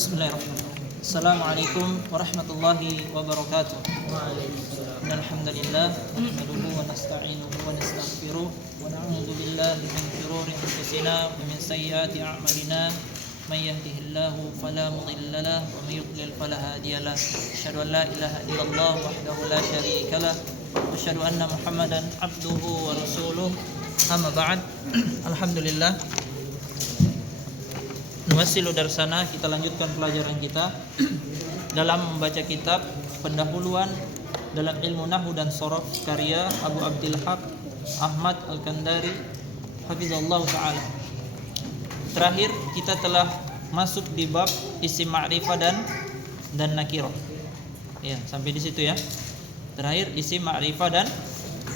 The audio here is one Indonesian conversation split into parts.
Bismillahirrahmanirrahim. Assalamualaikum warahmatullahi wabarakatuh. Alhamdulillah nahmaduhu wa nasta'inuhu wa nastaghfiruh wa na'udzu billahi min shururi anfusina wa min sayyiati a'malina. May yahdihillahu fala mudilla lahu wa may yudlil fala hadiya lahu. Asyhadu an la ilaha illallah wahdahu la syarika lahu wa asyhadu anna Muhammadan abduhu wa rasuluh. Amma ba'd. Alhamdulillah. Nuwasilu darsana, kita lanjutkan pelajaran kita dalam membaca kitab pendahuluan dalam ilmu nahwu dan shorof karya Abu Abdil Haq Ahmad Al-Kandari hafizallahu taala. Terakhir kita telah masuk di bab isim ma'rifah dan nakirah. Ya, sampai di situ ya. Terakhir isim ma'rifah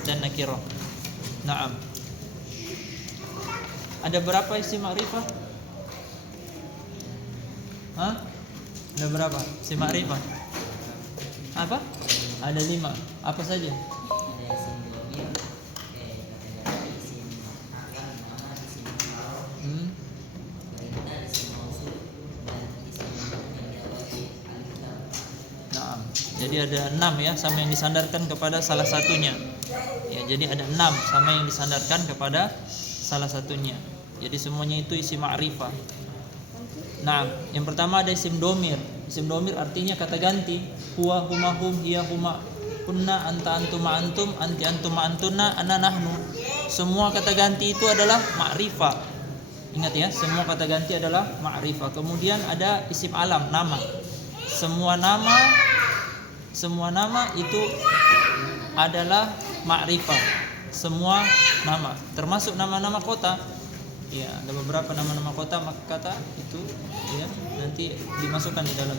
dan nakirah. Naam. Ada berapa isim ma'rifah? Ada berapa? Isim ma'rifah. Apa? Ada 5. Apa saja? Ada isim dhamir, ada isim akan, nama, isim ma'ruf, perintah, isim mausul, dan isim yang diawali alif lam. Nah, jadi ada 6 ya, sama yang disandarkan kepada salah satunya. Ya, jadi ada 6 sama yang disandarkan kepada salah satunya. Jadi semuanya itu isim ma'rifah. Nah, yang pertama ada isim domir. Isim domir artinya kata ganti. Huwa, huma, hum, hiya, huma, kunna, anta, antuma, antum, anti, antuma, antuna, ana, nahnu. Semua kata ganti itu adalah ma'rifah. Ingat ya, semua kata ganti adalah ma'rifah. Kemudian ada isim alam, nama. Semua nama itu adalah ma'rifah. Semua nama, termasuk nama-nama kota. Ya, ada beberapa nama-nama kota maka kata itu ya nanti dimasukkan di dalam.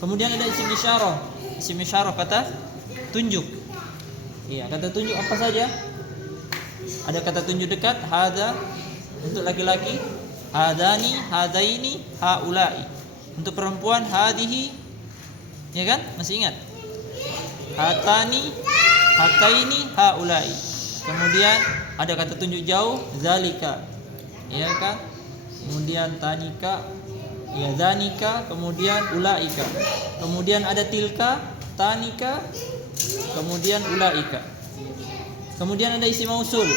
Kemudian ada isim isyarah. Isim isyarah kata tunjuk. Iya, kata tunjuk apa saja? Ada kata tunjuk dekat, hadza untuk laki-laki, hadani, hadaini, haulai. Untuk perempuan, hadihi. Ya kan? Masih ingat? Hatani, hataini, haulai. Kemudian ada kata tunjuk jauh, zalika. Ya kan? Kemudian tanika, ya zanika, kemudian ulaika. Kemudian ada tilka, tanika, kemudian ulaika. Kemudian ada isim mausul.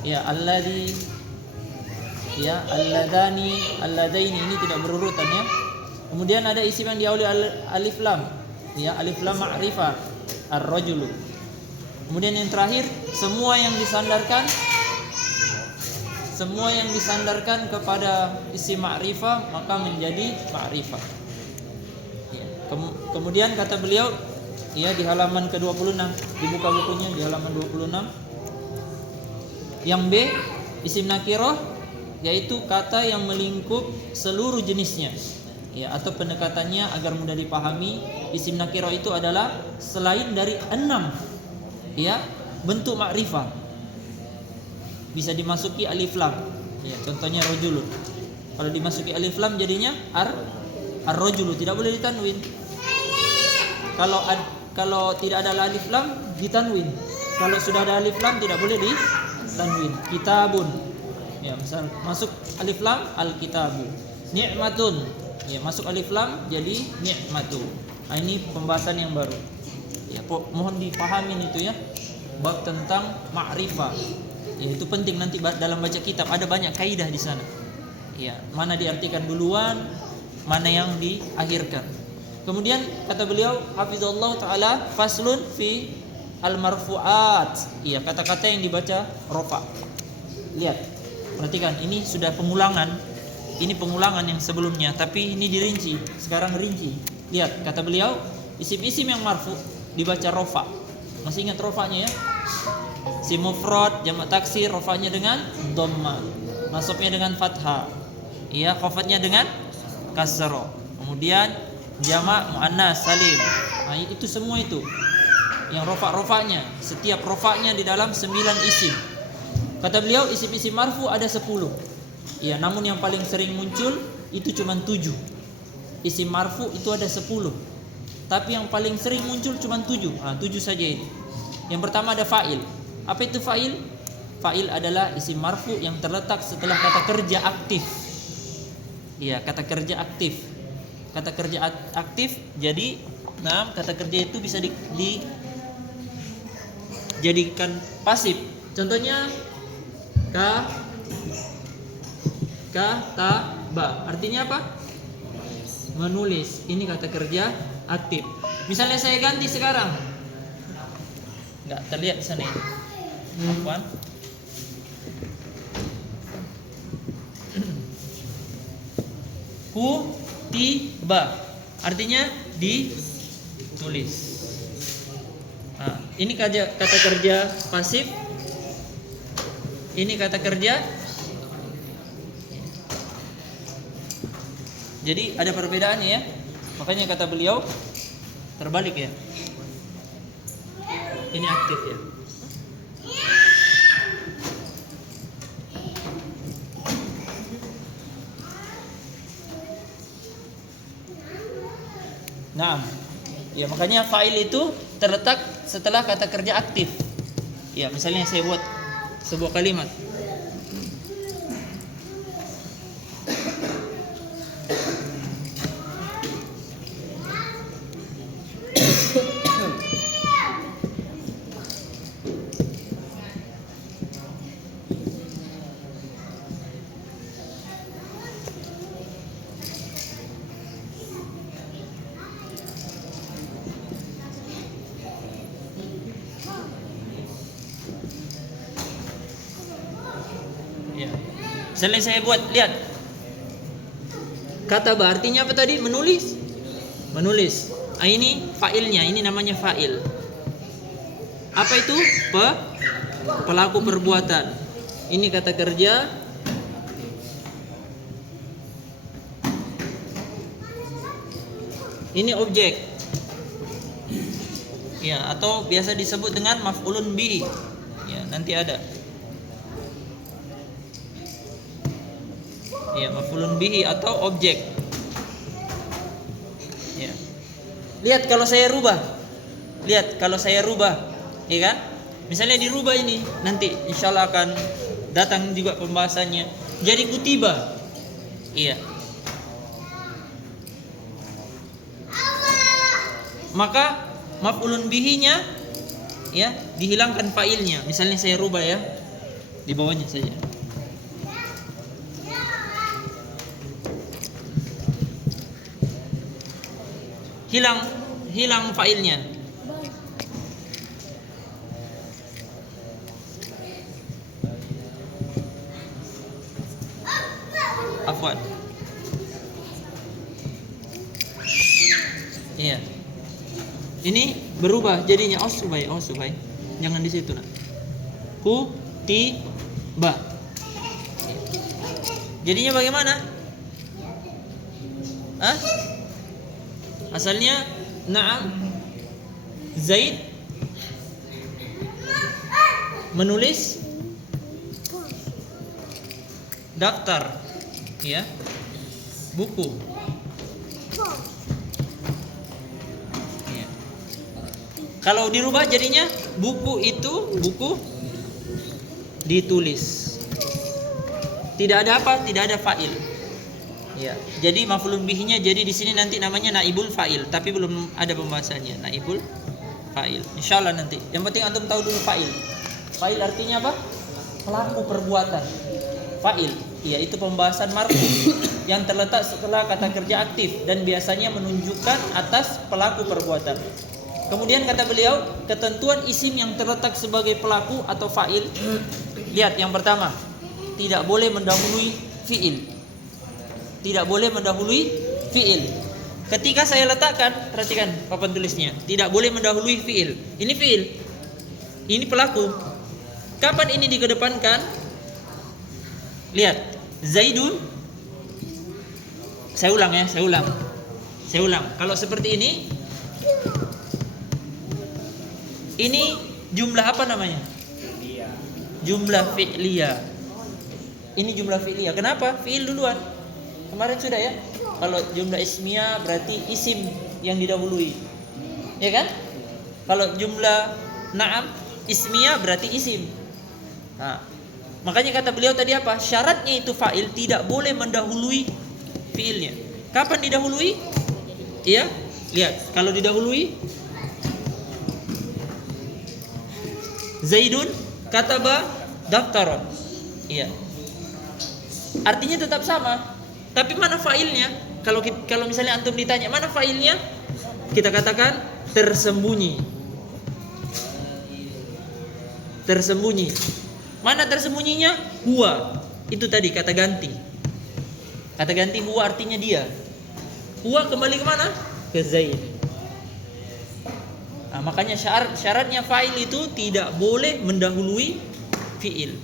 Ya alladzi, ya alladani, alladaini, ini tidak berurutan ya. Kemudian ada isim yang diawali alif lam. Ya alif lam ma'rifah, ar-rajulu. Kemudian yang terakhir semua yang disandarkan kepada isim ma'rifah maka menjadi ma'rifah. Ya. Kemudian kata beliau ya di halaman ke-26, dibuka bukunya di halaman 26. Yang B, isim nakirah yaitu kata yang melingkup seluruh jenisnya. Ya, atau pendekatannya agar mudah dipahami, isim nakirah itu adalah selain dari 6 ya bentuk ma'rifah. Bisa dimasuki alif lam. Ya, contohnya rajulun. Kalau dimasuki alif lam jadinya ar-rajulu, tidak boleh ditanwin. Kalau tidak ada alif lam ditanwin. Kalau sudah ada alif lam tidak boleh ditanwin. Kitabun. Ya, misal masuk alif lam al-kitabu. Ni'matun. Ya, masuk alif lam jadi ni'matu. Nah, ini pembahasan yang baru. Ya, mohon dipahami itu ya. Bab tentang ma'rifah. Ya, itu penting nanti dalam baca kitab ada banyak kaidah di sana. Ya, mana diartikan duluan, mana yang diakhirkan. Kemudian kata beliau hafizallahu taala faslun fi al-marfu'at. Iya, kata-kata yang dibaca rafa. Lihat. Perhatikan, ini sudah pengulangan. Ini pengulangan yang sebelumnya, tapi ini dirinci. Sekarang rinci. Lihat, kata beliau isim-isim yang marfu dibaca rafa. Masih ingat rafanya ya? Si mufrad jamak taksir rafa'nya dengan dhamma, nasabnya dengan fathah, iya khafatnya dengan kasrah. Kemudian jamak muannas salim. Nah, itu semua itu yang rafa'nya, setiap rafa'nya di dalam 9 isim. Kata beliau isim-isim marfu ada 10. Iya, namun yang paling sering muncul itu cuma 7. Isim marfu itu ada 10. Tapi yang paling sering muncul cuma 7. 7 saja ini. Yang pertama ada fa'il. Apa itu fa'il? Fa'il adalah isim marfu yang terletak setelah kata kerja aktif. Iya, kata kerja aktif. kata kerja aktif, jadi kata kerja itu bisa dijadikan pasif. Contohnya kataba, artinya apa? Menulis. Ini kata kerja aktif. Misalnya saya ganti sekarang, nggak terlihat di sana. Afwan. Kutiba, artinya ditulis. Nah, ini kata kerja pasif. Ini kata kerja. Jadi ada perbedaannya ya. Makanya kata beliau terbalik ya. Ini aktif ya. Nah, ya makanya fa'il itu terletak setelah kata kerja aktif. Ya, misalnya saya buat sebuah kalimat. Ya. Misalnya saya buat, lihat. Kata artinya apa tadi? Menulis. Menulis. Ini fa'ilnya, ini namanya fa'il. Apa itu? Pelaku perbuatan. Ini kata kerja. Ini objek. Ya, atau biasa disebut dengan maf'ulun bihi. Ya, nanti ada. Ya, maf'ulun bihi atau objek. Ya. Lihat kalau saya rubah. Lihat kalau saya rubah, ya kan? Misalnya dirubah ini, nanti insyaallah akan datang juga pembahasannya. Jadi kutiba. Iya. Maka maf'ulun bihinya ya dihilangkan fa'ilnya. Misalnya saya rubah ya. Di bawahnya saja. Hilang fa'ilnya. Afwan. Iya. Ini berubah jadinya osubay. Jangan di situ nak. Kutiba. Jadinya bagaimana? Hah? Asalnya na'am Zaid menulis daftar, ya, buku. Ya. Kalau dirubah jadinya buku ditulis. Tidak ada apa? Tidak ada fa'il. Ya, jadi maf'ulun bihinya jadi di sini nanti namanya naibul fa'il, tapi belum ada pembahasannya naibul fa'il. Insyaallah nanti. Yang penting antum tahu dulu fa'il. Fa'il artinya apa? Pelaku perbuatan. Fa'il, ya itu pembahasan marfu yang terletak setelah kata kerja aktif dan biasanya menunjukkan atas pelaku perbuatan. Kemudian kata beliau, ketentuan isim yang terletak sebagai pelaku atau fa'il. Lihat yang pertama, tidak boleh mendahului fi'il. Tidak boleh mendahului fi'il. Ketika saya letakkan, perhatikan papan tulisnya, tidak boleh mendahului fi'il. Ini fi'il. Ini pelaku. Kapan ini dikedepankan? Lihat, Zaidun. Saya ulang. Kalau seperti ini jumlah apa namanya? Jumlah fi'liyah. Ini jumlah fi'liyah. Kenapa? Fi'il duluan. Kemarin sudah ya. Kalau jumlah ismiyah berarti isim yang didahului. Ya kan? Kalau jumlah na'am ismiyah berarti isim. Nah, makanya kata beliau tadi apa? Syaratnya itu fa'il tidak boleh mendahului fi'ilnya. Kapan didahului? Iya, lihat kalau didahului Zaidun kataba daftaron. Iya. Artinya tetap sama. Tapi mana failnya? Kalau misalnya antum ditanya, mana failnya? Kita katakan tersembunyi. Tersembunyi. Mana tersembunyinya? Huwa. Itu tadi kata ganti. Kata ganti huwa artinya dia. Huwa kembali ke mana? Ke Zaid. Nah, makanya syaratnya fa'il itu tidak boleh mendahului fi'il.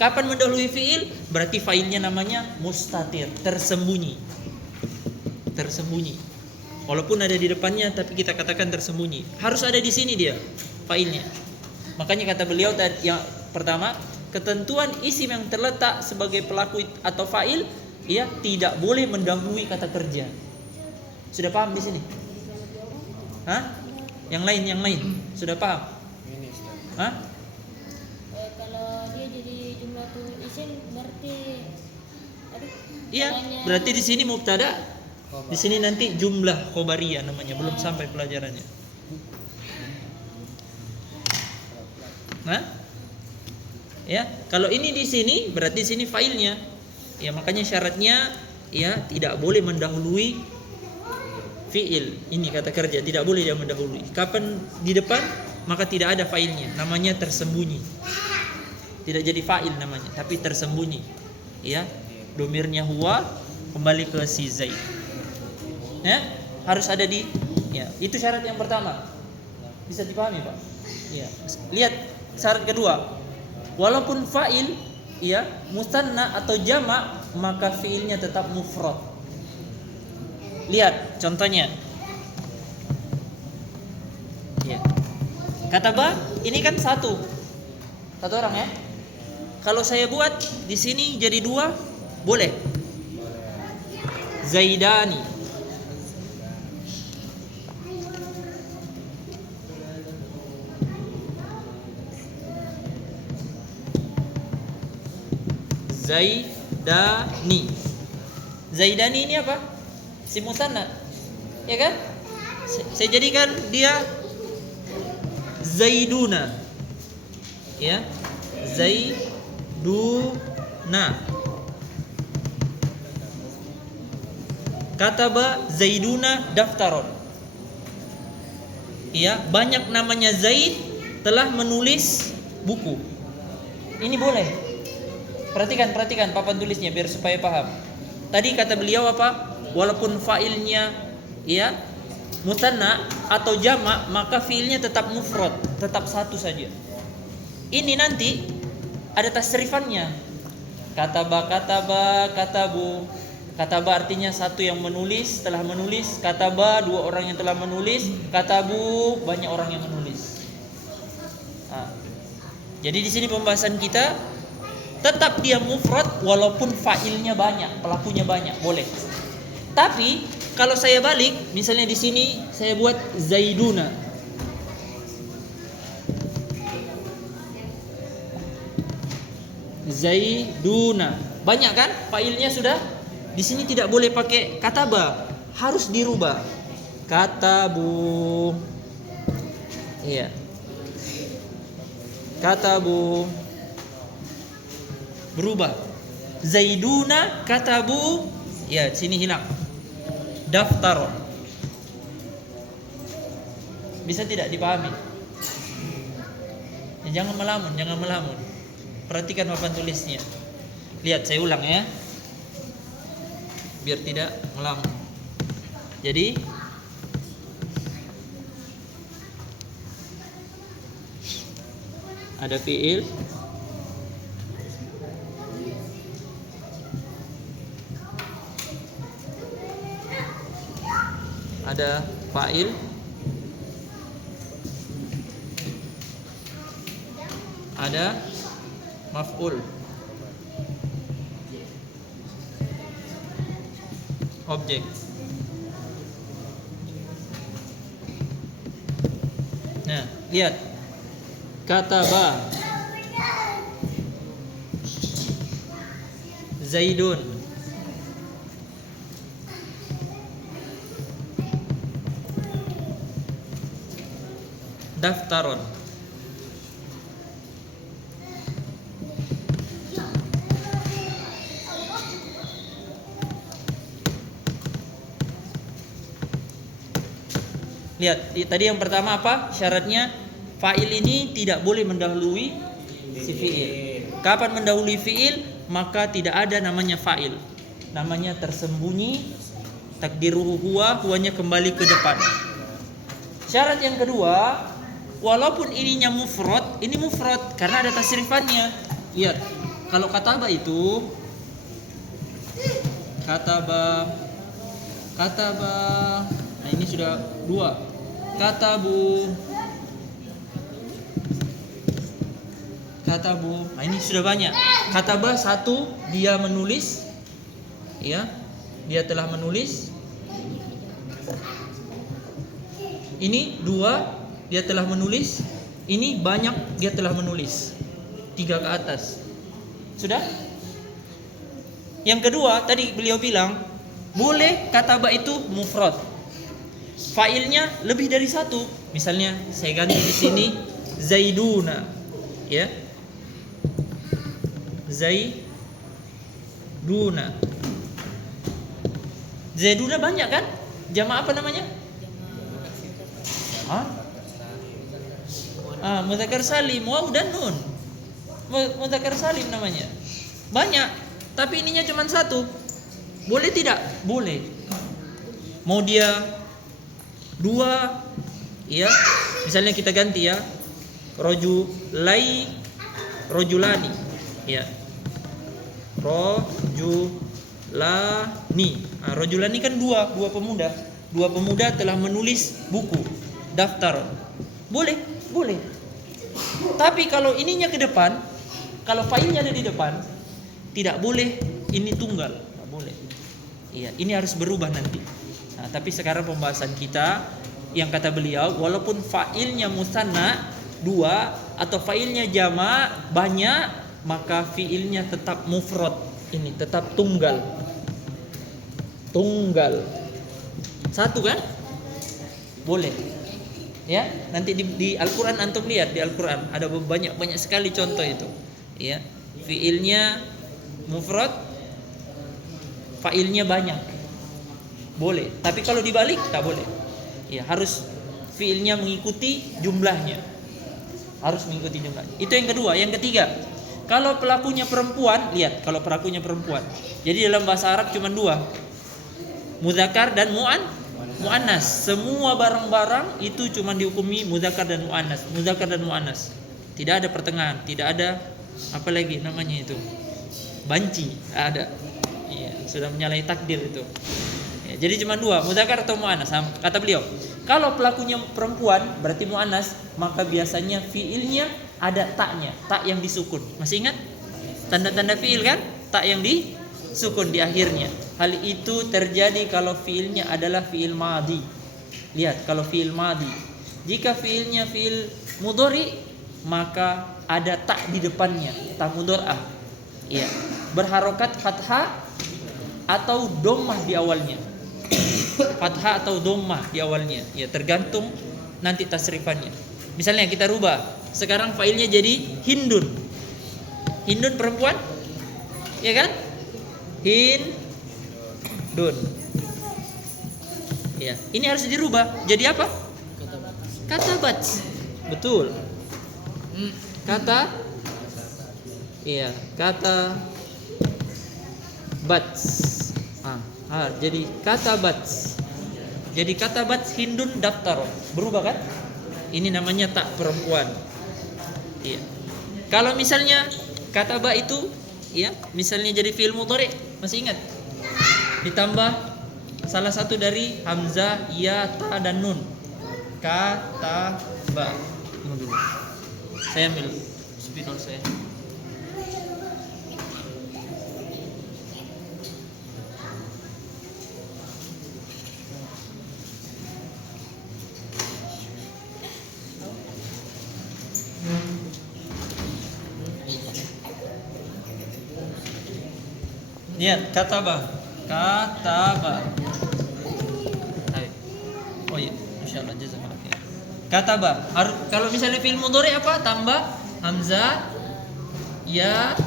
Kapan mendahului fi'il? Berarti fa'ilnya namanya mustatir, tersembunyi. Tersembunyi. Walaupun ada di depannya tapi kita katakan tersembunyi. Harus ada di sini dia fa'ilnya. Makanya kata beliau tadi yang pertama, ketentuan isim yang terletak sebagai pelaku atau fa'il, ya tidak boleh mendahului kata kerja. Sudah paham di sini? Hah? Yang lain sudah paham? Hah? Kalau dia jadi jumlatul isim berarti Iya, berarti di sini mubtada. Di sini nanti jumlah khobariyah namanya, belum sampai pelajarannya. Nah? Ya, kalau ini di sini berarti sini failnya. Ya, makanya syaratnya ya tidak boleh mendahului fiil. Ini kata kerja, tidak boleh dia mendahului. Kapan di depan, maka tidak ada failnya, namanya tersembunyi. Tidak jadi fa'il namanya, tapi tersembunyi. Ya, domirnya huwa kembali ke si Zaid. Ya, harus ada di. Ya, itu syarat yang pertama. Bisa dipahami, Pak? Ya. Lihat syarat kedua. Walaupun fa'il, ya, musanna atau jamak, maka fiilnya tetap mufrad. Lihat contohnya. Ya. Kata ba, ini kan satu orang ya. Kalau saya buat di sini jadi dua, boleh. Zaidani. Zaidani. Zaidani ini apa? Si musanna, ya kan? Saya jadikan dia Zaiduna, ya, Zaiduna. Kataba Zaiduna daftaron. Ya, banyak namanya Zaid telah menulis buku. Ini boleh. Perhatikan papan tulisnya biar supaya paham. Tadi kata beliau apa? Walaupun fa'ilnya ya musanna atau jamak, maka fiilnya tetap mufrad, tetap satu saja. Ini nanti ada tasrifannya. Kataba, katabu. Kataba artinya satu yang menulis, telah menulis. Kataba dua orang yang telah menulis. Katabu banyak orang yang menulis. Nah, jadi di sini pembahasan kita tetap dia mufrad walaupun fa'ilnya banyak, pelakunya banyak, boleh. Tapi kalau saya balik, misalnya di sini saya buat Zaiduna. Zaiduna. Banyak kan? Fa'ilnya sudah. Di sini tidak boleh pakai kataba, harus dirubah. Katabu. Iya. Katabu. Berubah. Zaiduna katabu. Ya, sini hilang. Daftar. Bisa tidak dipahami? Ya, jangan melamun. Perhatikan papan tulisnya. Lihat, saya ulang ya. Biar tidak melamun. Jadi ada fiil, ada fa'il, ada maf'ul, objek. Nah, lihat. Kataba Zaidun. daftaron. Lihat, tadi yang pertama apa? Syaratnya fa'il ini tidak boleh mendahului si fi'il. Kapan mendahului fi'il, maka tidak ada namanya fa'il. Namanya tersembunyi, takdiruhu huwanya kembali ke depan. Syarat yang kedua, walaupun ininya mufrad, ini mufrad karena ada tasrifannya. Lihat, kalau kataba itu kataba, nah ini sudah dua. Katabu, nah ini sudah banyak. Kataba satu, dia menulis, ya, dia telah menulis. Ini dua, dia telah menulis. Ini banyak, dia telah menulis. 3 ke atas. Sudah? Yang kedua, tadi beliau bilang boleh kataba itu mufrad. Fa'ilnya lebih dari satu. Misalnya saya ganti di sini Zaiduna, ya. Zaiduna. Zaiduna banyak kan? Jama' apa namanya? Mudzakkar salim, waw dan nun. Mudzakkar salim namanya. Banyak, tapi ininya cuma satu. Boleh tidak? Boleh. Mau dia dua, ya. Misalnya kita ganti ya. Rojulani, ya. Rojulani kan dua pemuda. Dua pemuda telah menulis buku, daftar. Boleh. Tapi kalau ininya ke depan, kalau failnya ada di depan, tidak boleh ini tunggal, tidak boleh. Iya, ini harus berubah nanti. Nah, tapi sekarang pembahasan kita yang kata beliau, walaupun failnya musanna 2 atau failnya jama banyak, maka fiilnya tetap mufrad. Ini tetap tunggal. Satu kan? Boleh. Ya, nanti di Al-Qur'an antum lihat, di Al-Qur'an ada banyak sekali contoh itu. Ya. Fiilnya mufrad, failnya banyak. Boleh, tapi kalau dibalik tak boleh. Ya, harus fiilnya mengikuti jumlahnya. Harus mengikuti jumlahnya. Itu yang kedua. Yang ketiga, kalau pelakunya perempuan, lihat, kalau pelakunya perempuan. Jadi dalam bahasa Arab cuma 2. Mudzakkar dan muannas. Semua barang-barang itu cuma dihukumi mudzakkar dan muannas. Tidak ada pertengahan, tidak ada apa lagi namanya itu? Banci, ada. Iya, sudah menyalahi takdir itu. Ya, jadi cuma 2, mudzakkar atau muannas. Kata beliau, kalau pelakunya perempuan berarti muannas, maka biasanya fiilnya ada taknya, tak yang disukun. Masih ingat? Tanda-tanda fiil kan? Tak yang disukun di akhirnya. Hal itu terjadi kalau fiilnya adalah fiil madhi. Lihat, kalau fiil madhi. Jika fiilnya fiil mudhari, maka ada tak di depannya, tak mudharah. Iya, berharokat fathah atau dhammah di awalnya. Fathah atau dhammah di awalnya, ya tergantung nanti tasrifannya. Misalnya kita rubah, sekarang failnya jadi Hindun. Hindun perempuan, ya kan? Hindun. Ya, ini harus dirubah. Jadi apa? Katabat. Betul. Iya, kata bats. Jadi kata bats. Jadi kata bats Hindun daftar. Berubah kan? Ini namanya tak perempuan. Iya. Kalau misalnya kata ba itu, ya, misalnya jadi fi'il mudhari, masih ingat? Ditambah salah satu dari hamzah, ya, ta dan nun. Kata ba. Tunggu dulu. Saya ambil spidol saya. Lihat, kataba. Oh iya, insyaallah jazakallah khair. Kataba. Kalau misalnya fi'il mudhari apa? Tambah hamzah, ya,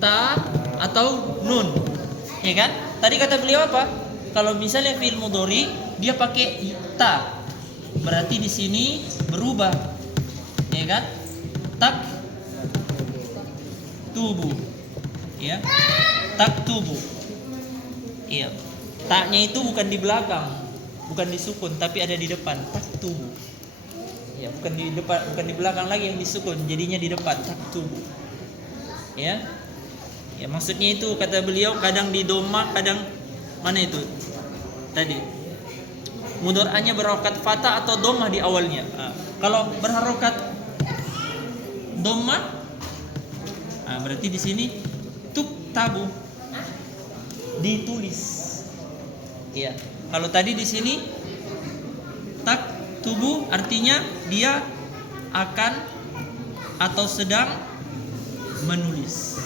ta atau nun. Ya kan? Tadi kata beliau apa? Kalau misalnya fi'il mudhari dia pakai ta. Berarti di sini berubah. Ya kan? Tak tubuh. Ya. Tak tubuh. Iya. Taknya itu bukan di belakang, bukan di sukun, tapi ada di depan. Tak tubuh. Ya, bukan di depan, bukan di belakang lagi yang disukun, jadinya di depan. Tak tubuh. Ya. Ya, maksudnya itu kata beliau kadang di doma, kadang mana itu? Tadi. Mudhari'nya berharokat fatha atau dhammah di awalnya. Kalau berharokat dhammah, berarti di sini tuktabu, ditulis. Iya. Kalau tadi di sini tak tubuh artinya dia akan atau sedang menulis.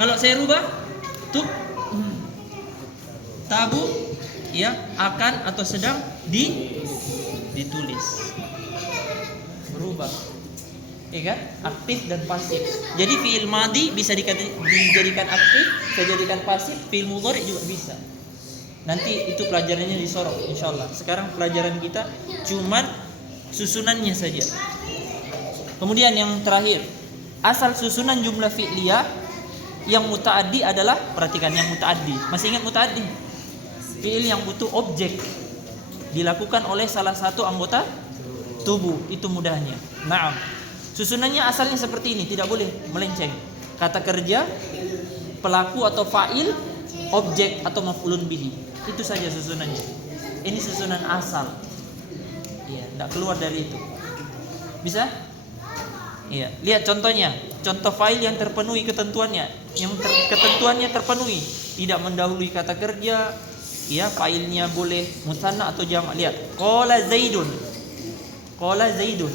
Kalau saya rubah tuk tabu, ya, akan atau sedang ditulis. Berubah. Ya kan? Aktif dan pasif. Jadi fi'il madhi bisa dijadikan aktif, bisa dijadikan pasif, fi'il mudhari juga bisa. Nanti itu pelajarannya di Sorok insyaallah. Sekarang pelajaran kita cuman susunannya saja. Kemudian yang terakhir, asal susunan jumlah fi'liyah yang muta'addi adalah, perhatikan yang muta'addi. Masih ingat muta'addi? Fi'il yang butuh objek dilakukan oleh salah satu anggota tubuh, itu mudahnya. Naam. Susunannya asalnya seperti ini, tidak boleh melenceng. Kata kerja, pelaku atau fa'il, objek atau maf'ulun bihi. Itu saja susunannya. Ini susunan asal. Iya, tidak keluar dari itu. Bisa? Iya, lihat contohnya. Contoh fa'il yang terpenuhi ketentuannya, ketentuannya terpenuhi, tidak mendahului kata kerja. Iya, fa'ilnya boleh musanna atau jamak. Lihat, qala Zaidun. Qala Zaidun.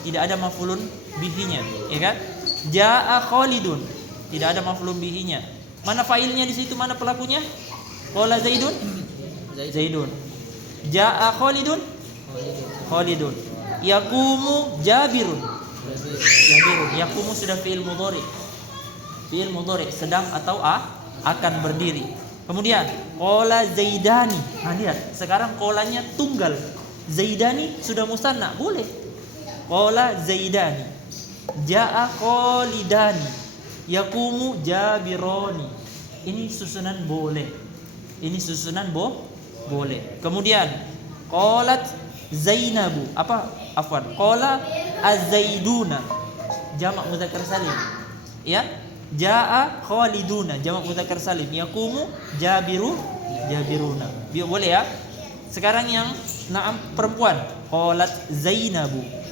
Tidak ada maf'ulun bihinya, ya kan? Jaa Khalidun. Tidak ada maf'ulun bihinya. Mana fa'ilnya di situ? Mana pelakunya? Qala Zaidun. Zaidun. Jaa Khalidun. Khalidun. Yaqumu Jabirun. Jabirun. Yaqumu sudah fi'il mudhari. Fi'il mudhari sedang atau akan berdiri. Kemudian qala Zaidani. Nah, lihat, sekarang qolanya tunggal. Zaidani sudah musanna, boleh. Qala Zaidani. Jaa Khalidani. Yaqumu Jabironi. Ini susunan boleh. Ini susunan boleh. Kemudian qalat Zainabu. Apa? Afwan. Qala Az-Zaiduna. Jamak mudzakkar salim. Ya. Jaa Khaliduna. Jamak mudzakkar salim. Yaqumu Jabiruna. Boleh ya? Sekarang yang naam perempuan. Qalat Zainabu.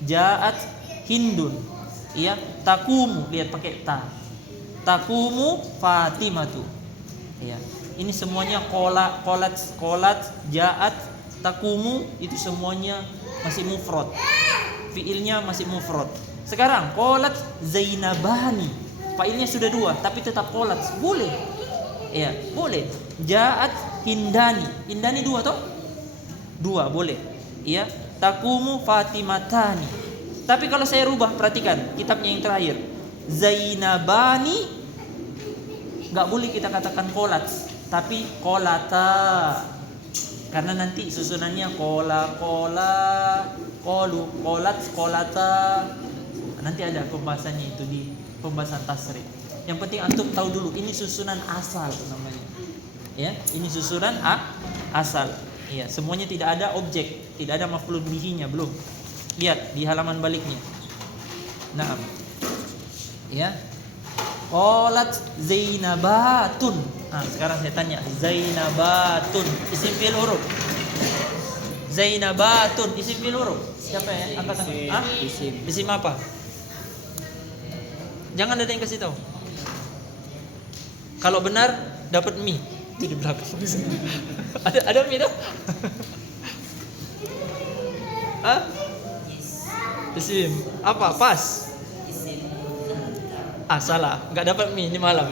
Ja'at Hindun. Iya, takumu, lihat pakai ta. Takumu Fatimatu. Iya. Ini semuanya qalat, ja'at, takumu, itu semuanya masih mufrad. Fiilnya masih mufrad. Sekarang qalat Zainabani. Failnya sudah dua, tapi tetap qalat. Boleh. Iya, boleh. Ja'at Hindani. Hindani dua toh? Dua, boleh. Iya. Takumu Fatimatani. Tapi kalau saya rubah, perhatikan kitabnya yang terakhir. Zainabani, enggak boleh kita katakan qolat, tapi qolata. Karena nanti susunannya qolu, qolat, qolata. Nanti ada pembahasannya itu di pembahasan tasrif. Yang penting antum tahu dulu ini susunan asal namanya. Ya, ini susunan asal. Iya, semuanya tidak ada objek, tidak ada maf'ulun bihinya, belum. Lihat di halaman baliknya. Naam. Ya. Qalat Zainabatun. Nah, sekarang saya tanya, Zainabatun isim fi'il huruf. Zainabatun isim fi'il huruf. Siapa ya? Angkat tangan. Isim apa? Jangan ada yang kasih tahu. Kalau benar dapat mie. Itu di belakang. ada mie tuh? Hah? Isim apa? Pas. Salah, enggak dapat mie ini malam.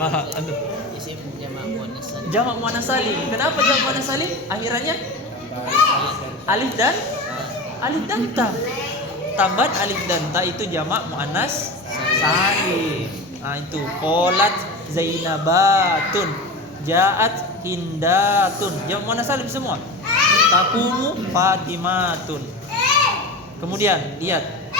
Isim jamak muannas salim. Jamak muannas salim. Kenapa jamak muannas salim? Akhirannya alif dan ta. Tambahan alif dan ta itu jamak muannas salim. Nah itu qolat Zainabatun, ja'at Hindatun. Jamak muannas salim semua. Taqumu Fatimatun. Kemudian lihat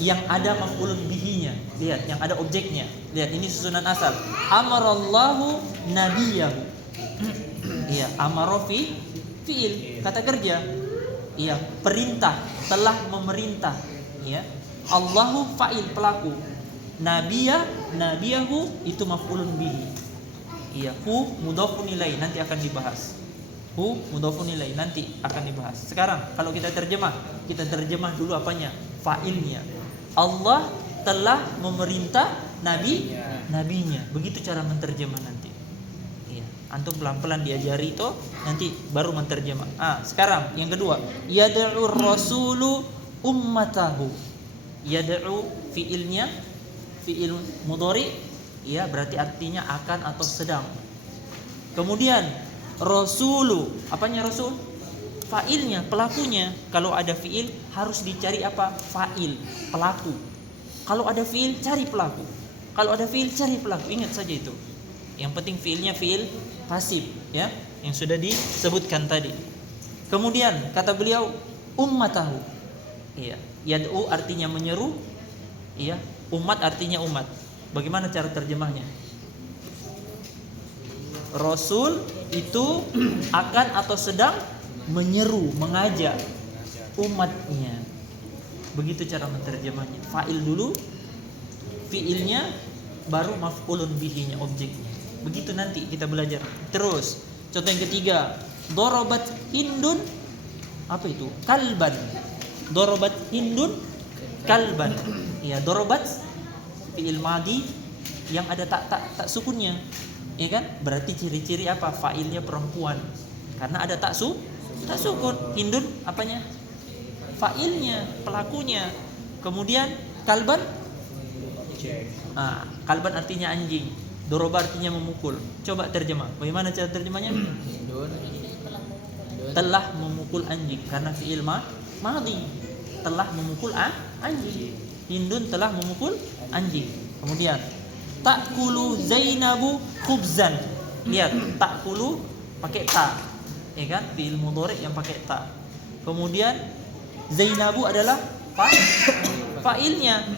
yang ada maf'ulun bihinya. Lihat yang ada objeknya. Lihat ini susunan asal. Amarallahu nabiyahu. Iya, amara fi'il, kata kerja. Iya, perintah, telah memerintah. Iya. Allahu fa'il, pelaku. Nabiyahu itu maf'ulun bihi. Iya, hu mudhafun ilaih, nanti akan dibahas. Hu mudhafun ilaih, nanti akan dibahas. Sekarang kalau kita terjemah dulu apanya? Fa'ilnya. Allah telah memerintah nabinya. Begitu cara menterjemah nanti. Antum pelan-pelan diajari itu, nanti baru menterjemah. Sekarang yang kedua, yad'u rasulu ummatahu. Yad'u fiilnya fiil mudhari, ya berarti artinya akan atau sedang. Kemudian rasulu, apanya rasul? Fa'ilnya, pelakunya. Kalau ada fiil harus dicari apa? Fa'il, pelaku. Kalau ada fiil cari pelaku. Kalau ada fiil cari pelaku. Ingat saja itu. Yang penting fiilnya fiil pasif, ya, yang sudah disebutkan tadi. Kemudian kata beliau ummatahu. Iya, yad'u artinya menyeru, iya, umat artinya umat. Bagaimana cara terjemahnya? Rasul itu akan atau sedang menyeru, mengajak umatnya. Begitu cara menterjemahnya. Fa'il dulu, fiilnya, baru maf'ulun bihinya, objeknya. Begitu nanti kita belajar. Terus contoh yang ketiga, dorobat hindun, apa itu? Kalban. Dorobat hindun kalban. Ya, dorobat fi'il madi yang ada tak sukunnya, ya kan? Berarti ciri-ciri apa? Fa'ilnya perempuan. Karena ada tak sukun. Hindun apanya? Fa'ilnya, pelakunya. Kemudian kalban, kalban artinya anjing. Doroba artinya memukul. Coba terjemah. Bagaimana cara terjemahnya? Telah memukul anjing. Karena fi'il madhi. Telah memukul anjing. Hindun telah memukul anjing. Kemudian ta'kulu Zainabu khubzan. Lihat, ta'kulu pakai ta. Ya kan? Fi'il mudhari yang pakai ta. Kemudian Zainabu adalah fa'ilnya.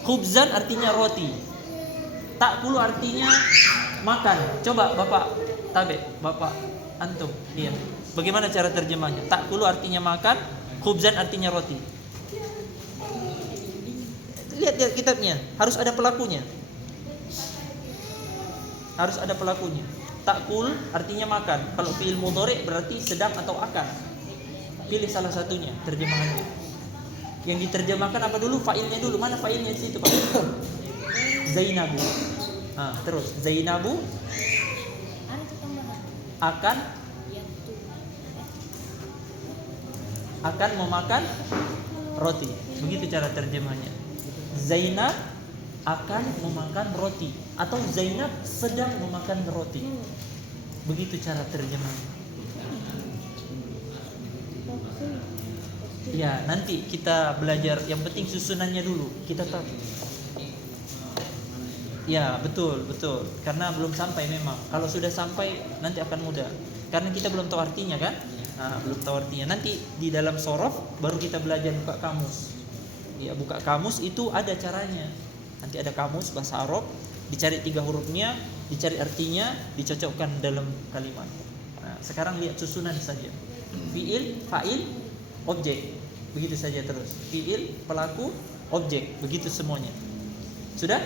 Khubzan artinya roti. Ta'kulu artinya makan. Coba Bapak tabe, Bapak antum lihat. Bagaimana cara terjemahnya? Ta'kulu artinya makan, khubzan artinya roti. Lihat kitabnya, harus ada pelakunya. Harus ada pelakunya. Ta'kul artinya makan. Kalau fi'il mudhari berarti sedang atau akan. Pilih salah satunya terjemahannya. Yang diterjemahkan apa dulu? Fa'ilnya dulu. Mana fa'ilnya di situ, Pak? Zainabu. Terus Zainabu akan memakan roti. Begitu cara terjemahnya. Zainab akan memakan roti atau Zainab sedang memakan roti. Begitu cara terjemahnya. Ya, nanti kita belajar. Yang penting susunannya dulu kita tahu. Ya, betul. Karena belum sampai memang. Kalau sudah sampai nanti akan mudah. Karena kita belum tahu artinya kan? Belum tahu artinya. Nanti di dalam sorof baru kita belajar buka kamus. Ya, buka kamus itu ada caranya. Nanti ada kamus bahasa Arab, dicari 3 hurufnya, dicari artinya, dicocokkan dalam kalimat. Sekarang lihat susunan saja. Fiil, fa'il, objek. Begitu saja terus. Fiil, pelaku, objek. Begitu semuanya. Sudah?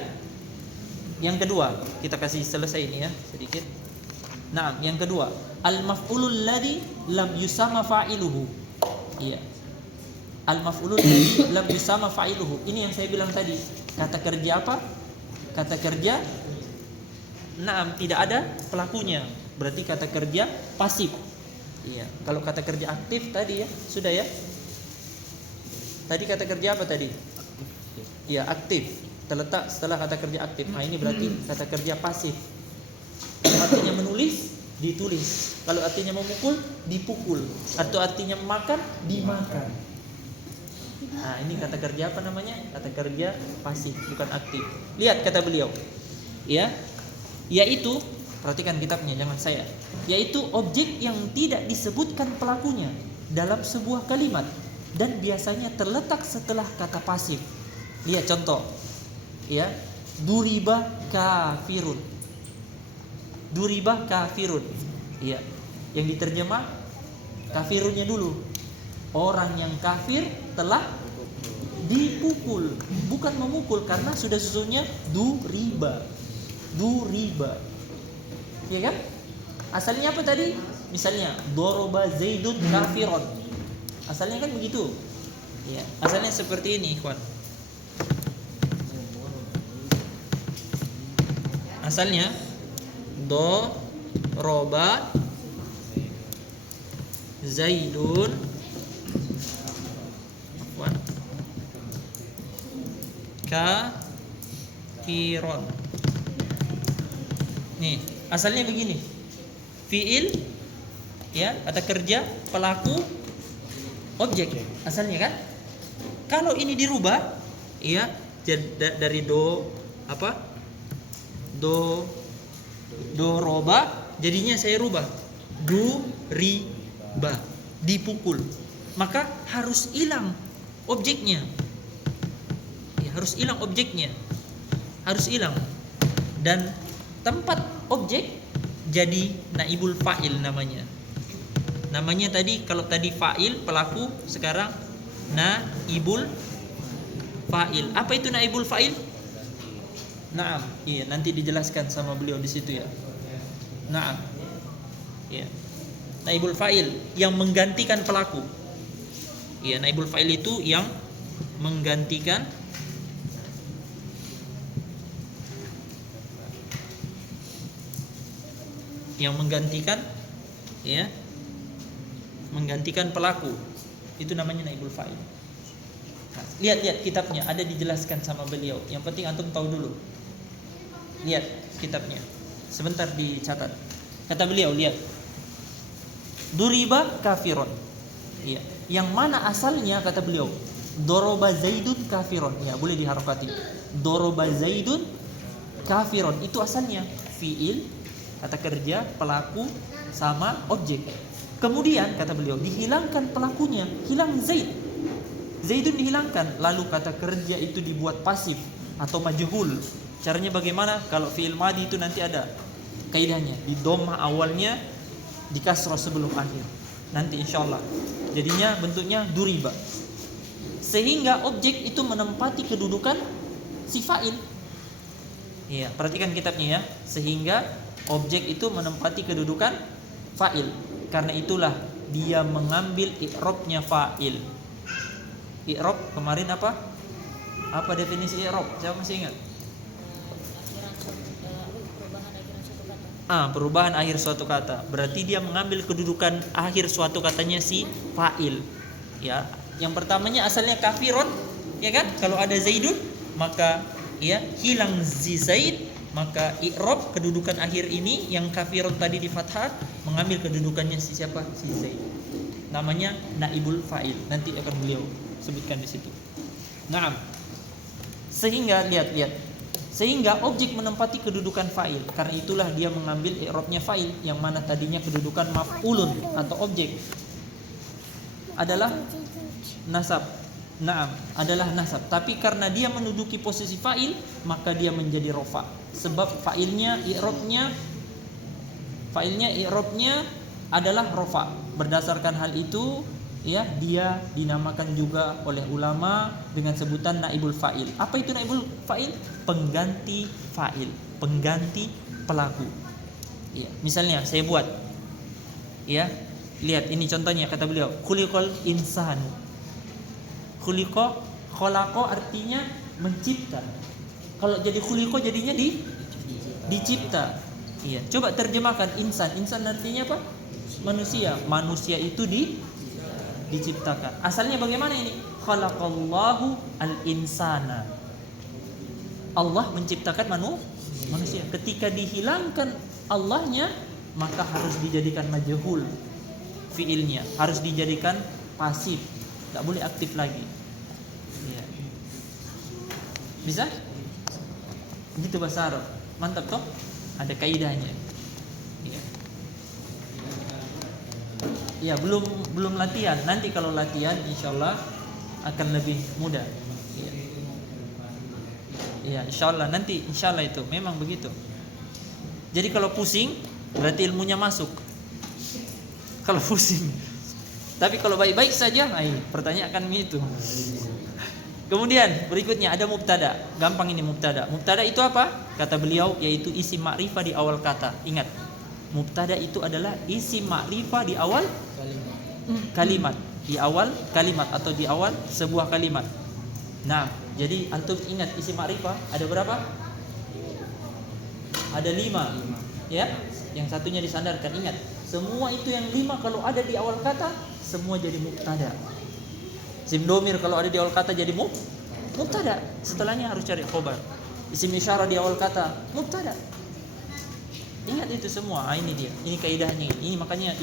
Yang kedua, kita kasih selesai ini ya, sedikit. Nah, yang kedua, al-maf'ulul ladzi lam yusama fa'iluhu. Iya. Al-maf'ulul ladzi lam yusama fa'iluhu. Ini yang saya bilang tadi. Kata kerja apa? Kata kerja tidak ada pelakunya. Berarti kata kerja pasif. Iya. Kalau kata kerja aktif tadi ya, sudah ya. Tadi kata kerja apa tadi? Iya, aktif. Terletak setelah kata kerja aktif. Ini berarti kata kerja pasif. Artinya menulis ditulis. Kalau artinya memukul, dipukul. Atau artinya makan, dimakan. Nah, ini kata kerja apa namanya? Kata kerja pasif, bukan aktif. Lihat kata beliau. Ya. Yaitu, perhatikan kitabnya, jangan saya. Yaitu objek yang tidak disebutkan pelakunya dalam sebuah kalimat dan biasanya terletak setelah kata pasif. Lihat contoh. Ya. Duriba kafirun. Duriba kafirun. Iya. Yang diterjemah kafirunnya dulu. Orang yang kafir telah dipukul, bukan memukul karena sudah susunnya duriba. Duriba. Iya kan? Asalnya apa tadi? Misalnya doroba Zaidun kafirun. Asalnya kan begitu. Iya, asalnya seperti ini, ikhwan. Asalnya doroba Zaidun kafirun. Nih, asalnya begini. Fiil, ya, kata kerja, pelaku, objek. Asalnya kan? Kalau ini dirubah, ya, dari do apa? Doroba, jadinya saya rubah. Duriba, dipukul. Maka harus hilang objeknya. Ya, harus hilang objeknya. Harus hilang. Dan tempat objek jadi naibul fa'il namanya. Namanya tadi, kalau tadi fa'il pelaku, sekarang naibul fa'il. Apa itu naibul fa'il? Naam, iya, nanti dijelaskan sama beliau di situ ya. Naam. Iya. Naibul fa'il yang menggantikan pelaku. Iya, naibul fa'il itu yang menggantikan ya, menggantikan pelaku. Itu namanya naibul fa'il. Nah, lihat kitabnya, ada dijelaskan sama beliau. Yang penting antum tahu dulu. Lihat kitabnya. Sebentar dicatat. Kata beliau, lihat. Duriba kafirun. Iya. Yang mana asalnya kata beliau? Doroba Zaidun kafirun. Ya, boleh diharokati. Doroba Zaidun kafirun. Itu asalnya fiil, kata kerja, pelaku sama objek. Kemudian kata beliau dihilangkan pelakunya, hilang Zaid. Zaidun dihilangkan, lalu kata kerja itu dibuat pasif atau majhul. Caranya bagaimana? Kalau fiil madi itu nanti ada kaidahnya, di dhammah awalnya, di kasrah sebelum akhir. Nanti insyaallah. Jadinya bentuknya duriba. Sehingga objek itu menempati kedudukan si fa'il. Iya, perhatikan kitabnya ya. Sehingga objek itu menempati kedudukan fa'il. Karena itulah dia mengambil i'rabnya fa'il. I'rab kemarin apa? Apa definisi i'rab? Siapa masih ingat? Perubahan akhir suatu kata. Berarti dia mengambil kedudukan akhir suatu katanya si fa'il. Ya, yang pertamanya asalnya kafirun, ya kan? Kalau ada Zaidun, maka ya hilang Zaid, maka i'rab kedudukan akhir ini yang kafirun tadi di fathah mengambil kedudukannya si siapa? Si Zaid. Namanya naibul fa'il. Nanti akan beliau sebutkan di situ. Naam. Sehingga lihat. Sehingga objek menempati kedudukan fa'il. Karena itulah dia mengambil i'rabnya fa'il, yang mana tadinya kedudukan maf'ulun atau objek adalah nasab. Naam, adalah nasab. Tapi karena dia menduduki posisi fa'il, maka dia menjadi rofa. Sebab fa'ilnya i'rabnya adalah rofa. Berdasarkan hal itu, ya, dia dinamakan juga oleh ulama dengan sebutan naibul fa'il. Apa itu naibul fa'il? Pengganti fa'il, pengganti pelaku. Ya, misalnya saya buat, ya, lihat ini contohnya kata beliau, khuliqal insanu. Khalaqa artinya mencipta. Kalau jadi khuliqa jadinya dicipta. Iya, coba terjemahkan insan. Insan artinya apa? Manusia. Manusia itu diciptakan. Asalnya bagaimana ini? Khalaqallahu al-insana. Allah menciptakan manusia. Ketika dihilangkan Allahnya, maka harus dijadikan majhul fiilnya, harus dijadikan pasif, tidak boleh aktif lagi. Ya. Bisa? Gitu bahasa Arab. Mantap toh? Ada kaidahnya. Ya. Ya, belum latihan. Nanti kalau latihan insyaallah akan lebih mudah. Ya. Ya, insyaallah nanti insyaallah itu memang begitu. Jadi kalau pusing berarti ilmunya masuk. Kalau pusing. Tapi kalau baik-baik saja, pertanyakan itu. Kemudian berikutnya ada mubtada. Gampang ini mubtada. Mubtada itu apa? Kata beliau yaitu isim ma'rifah di awal kata. Ingat, mubtada itu adalah isim ma'rifah di awal kalimat. Di awal kalimat atau di awal sebuah kalimat. Nah, jadi antum ingat isim ma'rifah ada berapa? Ada 5. Ya, yang satunya disandarkan. Ingat, semua itu yang 5 kalau ada di awal kata semua jadi mubtada. Isim domir kalau ada di awal kata jadi mubtada. Setelahnya harus cari khobar. Isim isyarah di awal kata mubtada. Ingat itu semua. Ini dia. Ini kaidahnya. Ini makanya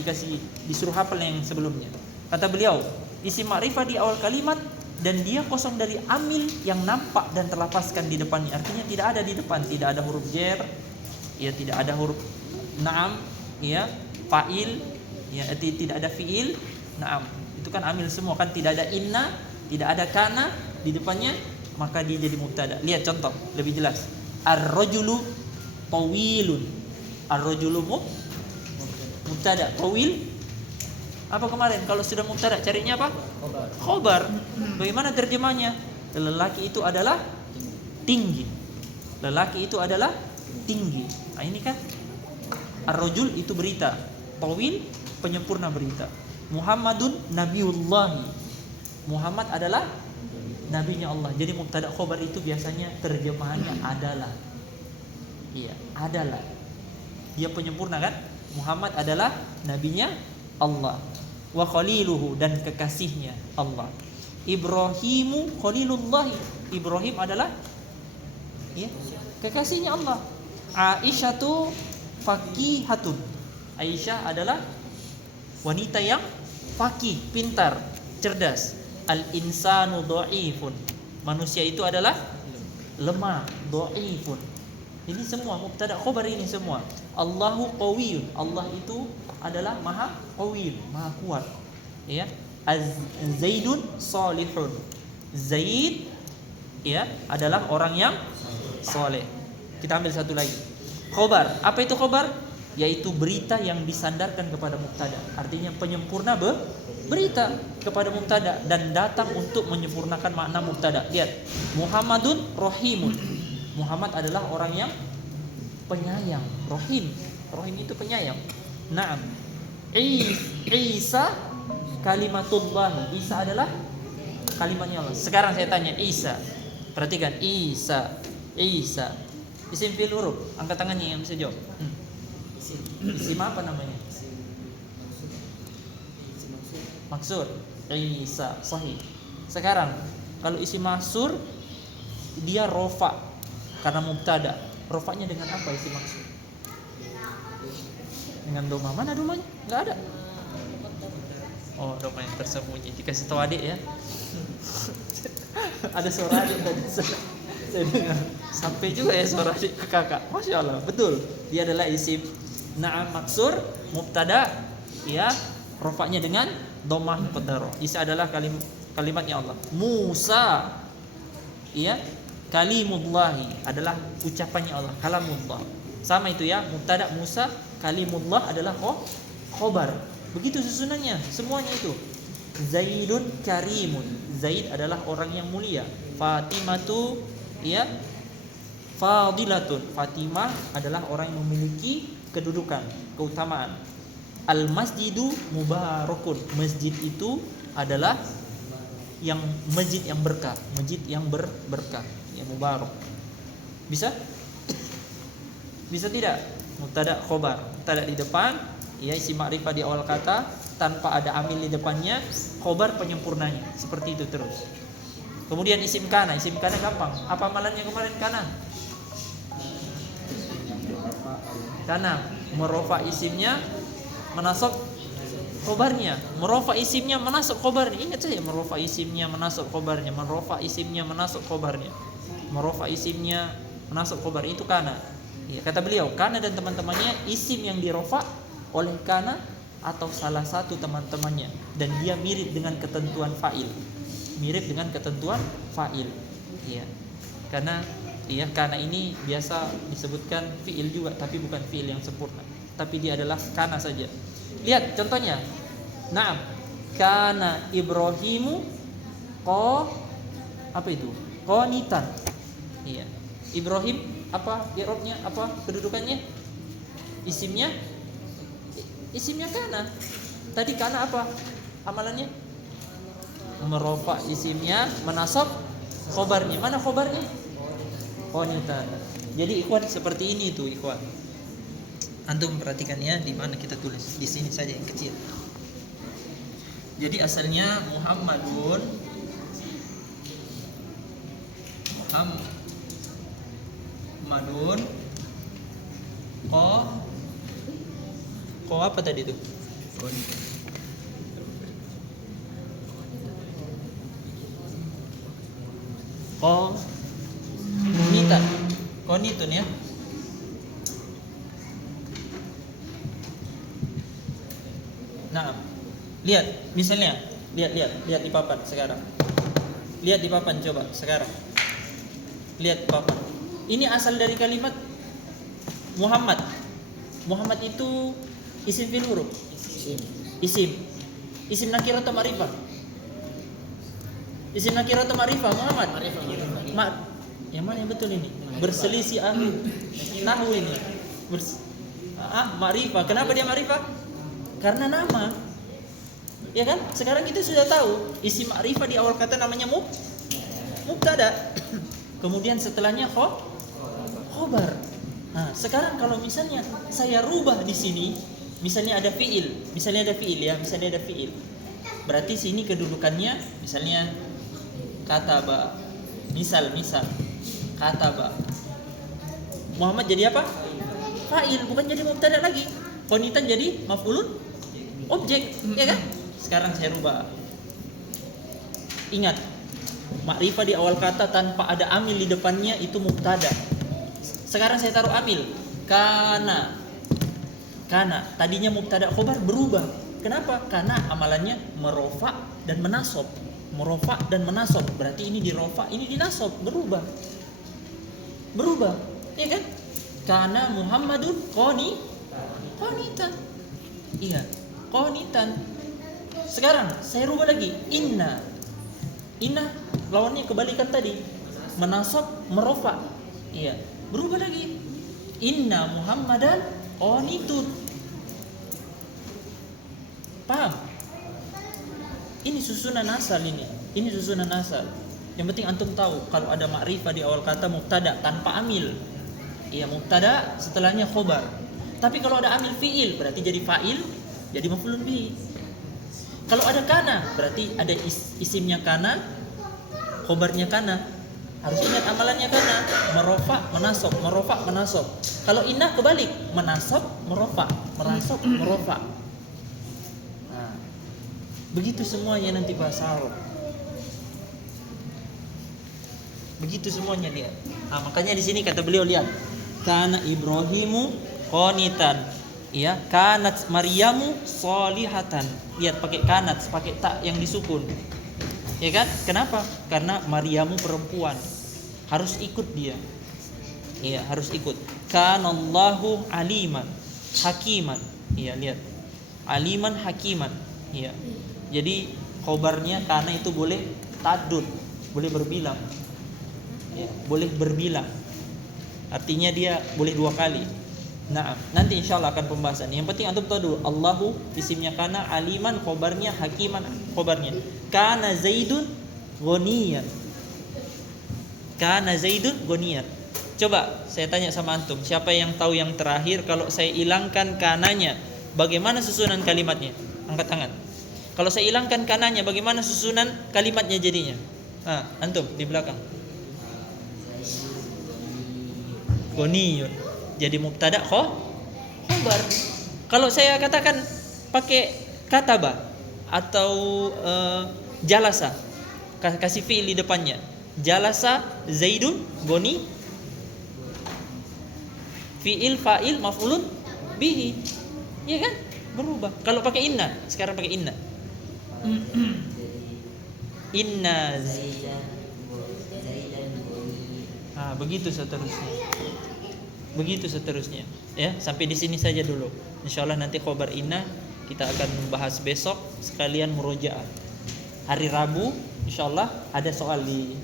disuruh hafal yang sebelumnya. Kata beliau, isim ma'rifah di awal kalimat dan dia kosong dari amil yang nampak dan terlafazkan di depannya. Artinya tidak ada di depan, tidak ada huruf jar, ya tidak ada huruf na'am, ya fa'il, ya tidak ada fi'il. Na'am, itu kan amil semua kan, tidak ada inna, tidak ada kana di depannya, maka dia jadi mubtada. Lihat contoh lebih jelas. Ar-rajulu tawilun. Ar-rajulu mubtada, tawil apa kemarin? Kalau sudah mubtada carinya apa? Khobar. Bagaimana terjemahnya? Lelaki itu adalah tinggi. Lelaki itu adalah tinggi. Nah, ini kan ar-rajul itu berita, tawil penyempurna berita. Muhammadun nabiullahi. Muhammad adalah nabinya Allah. Jadi mubtada khobar itu biasanya terjemahannya adalah. Iya, adalah. Dia penyempurna kan? Muhammad adalah nabinya Allah. Wa khaliluhu, dan kekasihnya Allah. Ibrahimu khalilullahi. Ibrahim adalah ya, kekasihnya Allah. Aisyatu faqihatun. Aisyah adalah wanita yang faqih, pintar, cerdas. Al-insanu dhaifun. Manusia itu adalah lemah, dhaifun. Ini semua mubtada khabar ini semua. Allahu qawiyyun. Allah itu adalah maha qawiyun, maha kuat. Ya. Az-Zaidun salihun. Zaid ya adalah orang yang soleh. Kita ambil satu lagi. Khobar. Apa itu khobar? Yaitu berita yang disandarkan kepada mubtada. Artinya penyempurna berita kepada mubtada dan datang untuk menyempurnakan makna mubtada. Lihat, Muhammadun rahimun. Muhammad adalah orang yang penyayang. Rahim. Rahim itu penyayang. Naam. Isa kalimatullah. Isa adalah kalimatnya Allah. Sekarang saya tanya Isa. Perhatikan Isa. Isim fi'il huruf. Angkat tangannya yang bisa jawab. Isim apa namanya? Maksur. Isa. Sahih. Sekarang kalau isim maksur dia rofa karena mubtada. Rofanya dengan apa isim maksur? Dengan doma. Mana domanya? Enggak ada. Oh, doma yang tersembunyi. Dikasih tahu adik ya. Ada suara adik tadi. Saya dengar. Sampai juga ya suara adik ke kakak. Masya Allah, betul. Dia adalah isim na'am maksur, mubtada, ya, rofaknya dengan domah muqaddarah. Isa adalah kalimatnya Allah. Musa, ya, kalimullahi adalah ucapannya Allah. Kalamullah. Sama itu ya, mubtada Musa, kalimullah adalah khobar. Begitu susunannya, semuanya itu. Zaidun karimun. Zaid adalah orang yang mulia. Fatimatu, ya, fadilatun. Fatimah adalah orang yang memiliki kedudukan, keutamaan. Al masjidu mubarakun. Masjid itu adalah yang masjid yang berkah, masjid yang berberkah, yang mubarak. Bisa? Bisa tidak? Mubtada khobar. Mubtada di depan, ya isim ma'rifah di awal kata tanpa ada amil di depannya, khobar penyempurnanya. Seperti itu terus. Kemudian isim kana gampang. Apa amalannya kemarin kana? Karena merofa isimnya menasab khobarnya. Merofa isimnya menasab khobarnya. Ingat saja merofa isimnya menasab khobarnya. Merofa isimnya menasab khobarnya. Merofa isimnya menasab khobarnya itu kana. Ya, kata beliau, kana dan teman-temannya isim yang dirofa oleh kana atau salah satu teman-temannya, dan dia mirip dengan ketentuan fa'il. Mirip dengan ketentuan fa'il. Iya. Karena kana ini biasa disebutkan fi'il juga, tapi bukan fi'il yang sempurna. Tapi dia adalah kana saja. Lihat contohnya. Naam. Kana Ibrahimu apa itu? Qanitan. Iya. Ibrahim apa i'rabnya? Apa kedudukannya? Isimnya kana. Tadi kana apa amalannya? Merofa isimnya, menasab khobarnya. Mana khobarnya? Qanitan. Jadi ikhwan seperti ini tuh ikhwan. Antum perhatikan ya, di mana kita tulis. Di sini saja yang kecil. Jadi asalnya Muhammadun ko apa tadi itu? Konitun ya. Nah, lihat misalnya, lihat di papan sekarang. Lihat di papan coba sekarang. Lihat papan. Ini asal dari kalimat Muhammad. Muhammad itu isim fil huruf. Isim nakirah atau ma'rifah? Isim nakirah atau ma'rifah Muhammad? Yang mana yang betul ini? Berselisih ahli nahwu ini. Ma'rifah. Kenapa dia ma'rifah? Karena nama. Ya kan? Sekarang kita sudah tahu isim ma'rifah di awal kata namanya mubtada. Kemudian setelahnya khobar. Nah, sekarang kalau misalnya saya rubah di sini, misalnya ada fiil ya, misalnya ada fiil. Berarti sini kedudukannya misalnya kataba. Misal kataba. Muhammad jadi apa? Fa'il, bukan jadi mubtada lagi. Qanitan jadi maf'ulun objek, ya kan? Sekarang saya rubah. Ingat, ma'rifah di awal kata tanpa ada amil di depannya itu mubtada. Sekarang saya taruh amil. Kana. Tadinya mubtada khobar berubah. Kenapa? Karena amalannya merofa dan menasab. Merofa dan menasab. Berarti ini dirofa, ini dinasab, berubah. Ya kan? Kana Muhammadun qanitan. Iya, qanitan. Sekarang saya rubah lagi. Inna lawannya kebalikan tadi. Menasab, merofa. Iya, berubah lagi. Inna Muhammadan qanitun. Paham? Ini susunan asal ini. Yang penting antum tahu kalau ada ma'rifah di awal kata mubtada tanpa amil. Iya, mubtada setelahnya khobar. Tapi kalau ada amil fi'il berarti jadi fa'il, jadi maf'ulun bihi. Kalau ada kana berarti ada isimnya kana, khobarnya kana. Harus ingat amalannya kana, merofa menasab. Kalau inna kebalik, menasab merofa, merasab merofa. Nah, begitu semuanya nanti bahasa Arab. Begitu semuanya lihat. Nah, makanya di sini kata beliau lihat. Kana Ibrahimu qanitan. Ya, kanat Maryamu sholihatan. Lihat pakai kanat, pakai tak yang disukun. Ya kan? Kenapa? Karena Maryamu perempuan. Harus ikut dia. Iya, harus ikut. Kanallahu aliman hakiman. Iya, lihat. Aliman hakiman. Iya. Jadi khobarnya kana itu boleh tadud, boleh berbilang. Ya, boleh berbilang. Artinya dia boleh 2 kali. Nah, nanti insyaallah akan pembahasan. Yang penting antum tahu dulu Allahu isimnya kana, aliman khobarnya, hakiman khobarnya. Kana Zaidun ghaniyan. Kana Zaidun ghaniyan. Coba saya tanya sama antum, siapa yang tahu yang terakhir kalau saya hilangkan kananya, bagaimana susunan kalimatnya? Angkat tangan. Kalau saya hilangkan kananya, bagaimana susunan kalimatnya jadinya? Antum di belakang. Ghaniyun. jadi mubtada khobar. Kalau saya katakan pakai kataba atau jalasa, kasih fi'il di depannya. Jalasa Zaidun Boni, fi'il fa'il maf'ulun bihi. Iya kan? Berubah. Kalau pakai inna, sekarang pakai inna. Inna Zaidan boni. begitu seterusnya. Begitu seterusnya. Ya, sampai di sini saja dulu. Insyaallah nanti khobar inna kita akan bahas besok sekalian murojaah. Hari Rabu insyaallah ada soal di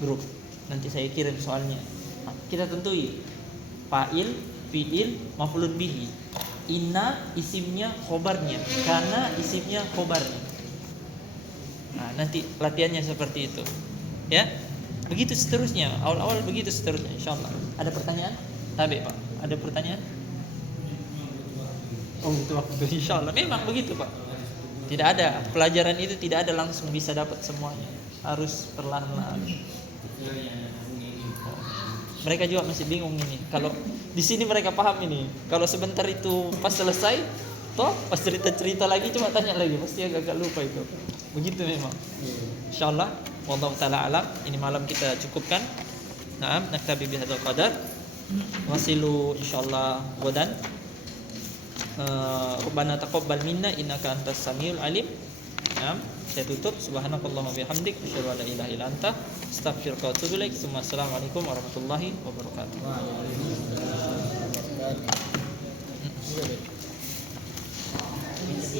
grup. Nanti saya kirim soalnya. Kita tentui fa'il, fi'il, maf'ulun bihi. Inna isimnya khobarnya, kana isimnya khobarnya. Nanti latihannya seperti itu. Ya. Begitu seterusnya. Awal-awal begitu seterusnya insyaallah. Ada pertanyaan? Tabe, Pak. Ada pertanyaan? Oh, itu waktu insyaallah. Memang begitu, Pak. Tidak ada pelajaran itu, tidak ada langsung bisa dapat semuanya. Harus perlahan-lahan. Mereka juga masih bingung ini. Kalau di sini mereka paham ini. Kalau sebentar itu pas selesai, toh pas cerita-cerita lagi coba tanya lagi, pasti agak lupa itu. Begitu memang. Insyaallah, wallahu taala alam. Ini malam kita cukupkan. Naam, naktabi bihadzal qadar. Wasilu insyaallah godan. Rabbana taqabbal minna innaka antas samiul alim. Naam, saya tutup. Subhanakallahumma bihamdik asyhadu an la ilaha illa anta astaghfiruka wa atubu ilaik. Assalamualaikum warahmatullahi wabarakatuh. Waalaikumsalam warahmatullahi wabarakatuh.